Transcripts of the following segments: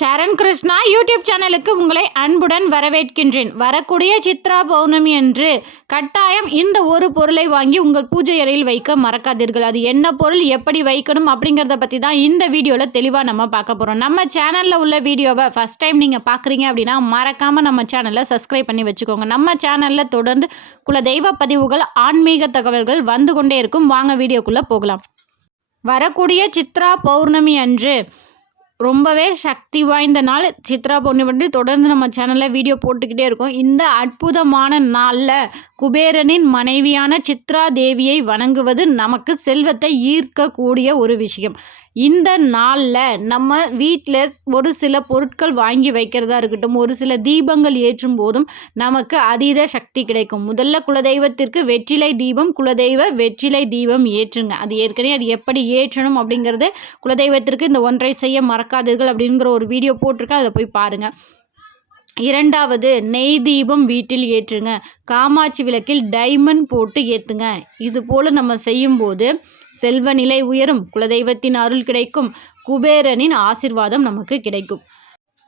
சரண் Krishna YouTube சேனலுக்கு உங்களை அன்புடன் வரவேற்கின்றேன். வரக்கூடிய சித்ரா பௌர்ணமி அன்று கட்டாயம் இந்த ஒரு பொருளை வாங்கி உங்கள் பூஜை அறையில் வைக்க மறக்காதீர்கள். அது என்ன பொருள், எப்படி வைக்கணும் அப்படிங்கிறத பற்றி தான் இந்த வீடியோவில் தெளிவாக நம்ம பார்க்க போகிறோம். நம்ம சேனலில் உள்ள வீடியோவை ஃபஸ்ட் டைம் நீங்கள் பார்க்குறீங்க அப்படின்னா மறக்காமல் நம்ம சேனலை சப்ஸ்கிரைப் பண்ணி வச்சுக்கோங்க. நம்ம சேனலில் தொடர்ந்து குலதெய்வ பதிவுகள், ஆன்மீக தகவல்கள் வந்து கொண்டே இருக்கும். வாங்க வீடியோக்குள்ளே போகலாம். வரக்கூடிய சித்ரா பௌர்ணமி அன்று ரொம்பவே சக்தி வாய்ந்த நாள். சித்ரா பௌர்ணமி தொடர்ந்து நம்ம சேனலில் வீடியோ போட்டுக்கிட்டே இருக்கோம். இந்த அற்புதமான நாளில் குபேரனின் மனைவியான சித்ரா தேவியை வணங்குவது நமக்கு செல்வத்தை ஈர்க்கக்கூடிய ஒரு விஷயம். இந்த நாளில் நம்ம வீட்டில் ஒரு சில பொருட்கள் வாங்கி வைக்கிறதா இருக்கட்டும், ஒரு சில தீபங்கள் ஏற்றும் போதும் நமக்கு அதீத சக்தி கிடைக்கும். முதல்ல குலதெய்வத்திற்கு வெற்றிலை தீபம், குலதெய்வ வெற்றிலை தீபம் ஏற்றுங்க. அது ஏற்கனவே அது எப்படி ஏற்றணும் அப்படிங்கிறது, குலதெய்வத்திற்கு இந்த ஒன்றை செய்ய மறக்காதீர்கள் அப்படிங்கிற ஒரு வீடியோ போட்டிருக்கேன், அதை போய் பாருங்கள். இரண்டாவது, நெய் தீபம் வீட்டில் ஏற்றுங்க. காமாட்சி விளக்கில் டைமண்ட் போட்டு ஏற்றுங்க. இது போல் நம்ம செய்யும்போது செல்வ நிலை உயரும், குலதெய்வத்தின் அருள் கிடைக்கும், குபேரனின் ஆசிர்வாதம் நமக்கு கிடைக்கும்.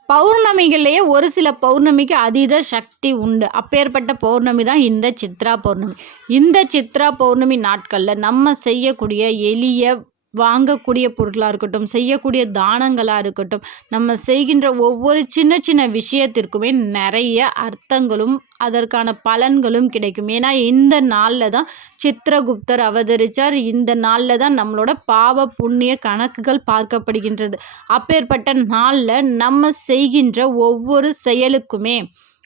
பௌர்ணமிகள்லேயே ஒரு சில பௌர்ணமிக்கு அதீத சக்தி உண்டு. அப்பேற்பட்ட பௌர்ணமி தான் இந்த சித்ரா பௌர்ணமி. இந்த சித்ரா பௌர்ணமி நாட்களில் நம்ம செய்யக்கூடிய எளிய வாங்கக்கூடிய பொருட்களாக இருக்கட்டும், செய்யக்கூடிய தானங்களாக இருக்கட்டும், நம்ம செய்கின்ற ஒவ்வொரு சின்ன சின்ன விஷயத்திற்குமே நிறைய அர்த்தங்களும் அதற்கான பலன்களும் கிடைக்கும். ஏன்னா இந்த நாளில் தான் சித்திரகுப்தர் அவதரித்தார். இந்த நாளில் தான் நம்மளோட பாவ புண்ணிய கணக்குகள் பார்க்கப்படுகின்றது. அப்பேற்பட்ட நாளில் நம்ம செய்கின்ற ஒவ்வொரு செயலுக்குமே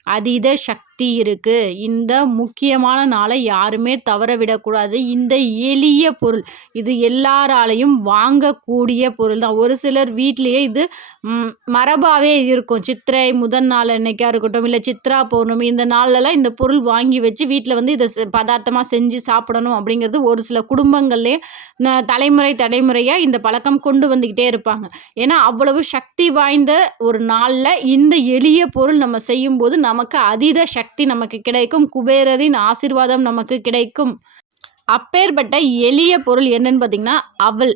அதீத சக்தி இருக்குது. இந்த முக்கியமான நாளை யாருமே தவற விடக்கூடாது. இந்த எளிய பொருள், இது எல்லாராலையும் வாங்கக்கூடிய பொருள் தான். ஒரு சிலர் வீட்லேயே இது மரபாகவே இருக்கும். சித்திரை முதல் நாள் அன்னைக்கா இருக்கட்டும், இல்லை சித்ரா பௌர்ணமி, இந்த நாள்லலாம் இந்த பொருள் வாங்கி வச்சு வீட்டில் இதை பதார்த்தமாக செஞ்சு சாப்பிடணும் அப்படிங்கிறது ஒரு சில குடும்பங்கள்லேயே தலைமுறையாக இந்த பழக்கம் கொண்டு வந்துக்கிட்டே இருப்பாங்க. ஏன்னா அவ்வளவு சக்தி வாய்ந்த ஒரு நாளில் இந்த எளிய பொருள் நம்ம செய்யும்போது நமக்கு அதீத சக்தி நமக்கு கிடைக்கும், குபேரரின் ஆசீர்வாதம் நமக்கு கிடைக்கும். அப்பேற்பட்ட எளிய பொருள் என்னன்னு பார்த்தீங்கன்னா அவல்.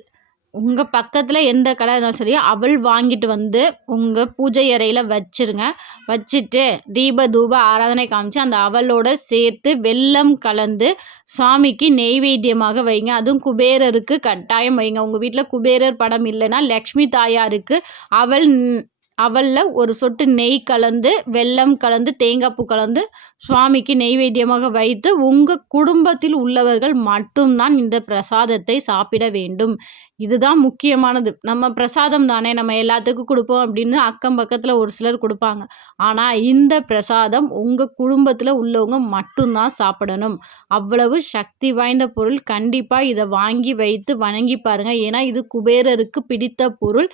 உங்கள் பக்கத்தில் எந்த கடை இருந்தாலும் சரி, அவல் வாங்கிட்டு வந்து உங்கள் பூஜை அறையில் வச்சுருங்க. வச்சுட்டு தீப தூப ஆராதனை காமிச்சு அந்த அவலோடு சேர்த்து வெல்லம் கலந்து சுவாமிக்கு நெய்வேத்தியமாக வைங்க. அதுவும் குபேரருக்கு கட்டாயம் வைங்க. உங்கள் வீட்டில் குபேரர் படம் இல்லைன்னா லக்ஷ்மி தாயாருக்கு அவலில் ஒரு சொட்டு நெய் கலந்து, வெல்லம் கலந்து, தேங்காய் பூ கலந்து சுவாமிக்கு நெய்வேத்தியமாக வைத்து உங்கள் குடும்பத்தில் உள்ளவர்கள் மட்டும்தான் இந்த பிரசாதத்தை சாப்பிட வேண்டும். இதுதான் முக்கியமானது. நம்ம பிரசாதம் தானே, நம்ம எல்லாத்துக்கும் கொடுப்போம் அப்படின்னு அக்கம் பக்கத்தில் ஒரு சிலர் கொடுப்பாங்க. ஆனால் இந்த பிரசாதம் உங்கள் குடும்பத்தில் உள்ளவங்க மட்டும்தான் சாப்பிடணும். அவ்வளவு சக்தி வாய்ந்த பொருள். கண்டிப்பாக இதை வாங்கி வைத்து வணங்கி பாருங்கள். ஏன்னா இது குபேரருக்கு பிடித்த பொருள்.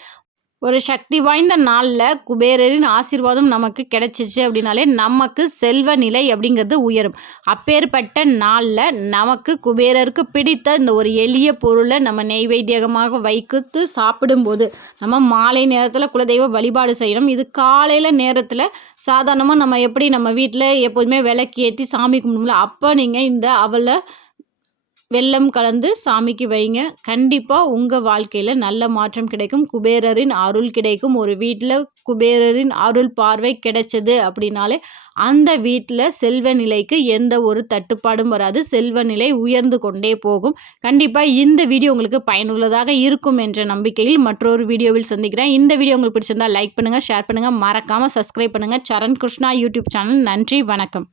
ஒரு சக்தி வாய்ந்த நாளில் குபேரரின் ஆசீர்வாதம் நமக்கு கிடைச்சிச்சு அப்படின்னாலே நமக்கு செல்வ நிலை அப்படிங்கிறது உயரும். அப்பேற்பட்ட நாளில் நமக்கு குபேரருக்கு பிடித்த இந்த ஒரு எளிய பொருளை நம்ம நெய்வேத்தியமாக வைத்து சாப்பிடும்போது நம்ம மாலை நேரத்தில் குலதெய்வ வழிபாடு செய்யணும். இது காலையில் நேரத்தில் சாதாரணமாக நம்ம எப்படி நம்ம வீட்டில் எப்போதுமே விளக்கு ஏற்றி சாமி கும்பிடும்ல, அப்போ நீங்கள் இந்த அவலை வெல்லம் கலந்து சாமிக்கு வைங்க. கண்டிப்பாக உங்கள் வாழ்க்கையில் நல்ல மாற்றம் கிடைக்கும், குபேரரின் அருள் கிடைக்கும். ஒரு வீட்டில் குபேரரின் அருள் பார்வை கிடைச்சது அப்படின்னாலே அந்த வீட்டில் செல்வ நிலைக்கு எந்த ஒரு தட்டுப்பாடும் வராது, செல்வ நிலை உயர்ந்து கொண்டே போகும். கண்டிப்பாக இந்த வீடியோ உங்களுக்கு பயனுள்ளதாக இருக்கும் என்ற நம்பிக்கையில் மற்றொரு வீடியோவில் சந்திக்கிறேன். இந்த வீடியோ உங்களுக்கு பிடிச்சிருந்தால் லைக் பண்ணுங்கள், ஷேர் பண்ணுங்கள், மறக்காமல் சப்ஸ்கிரைப் பண்ணுங்கள். சரண் கிருஷ்ணா யூடியூப் சேனல். நன்றி, வணக்கம்.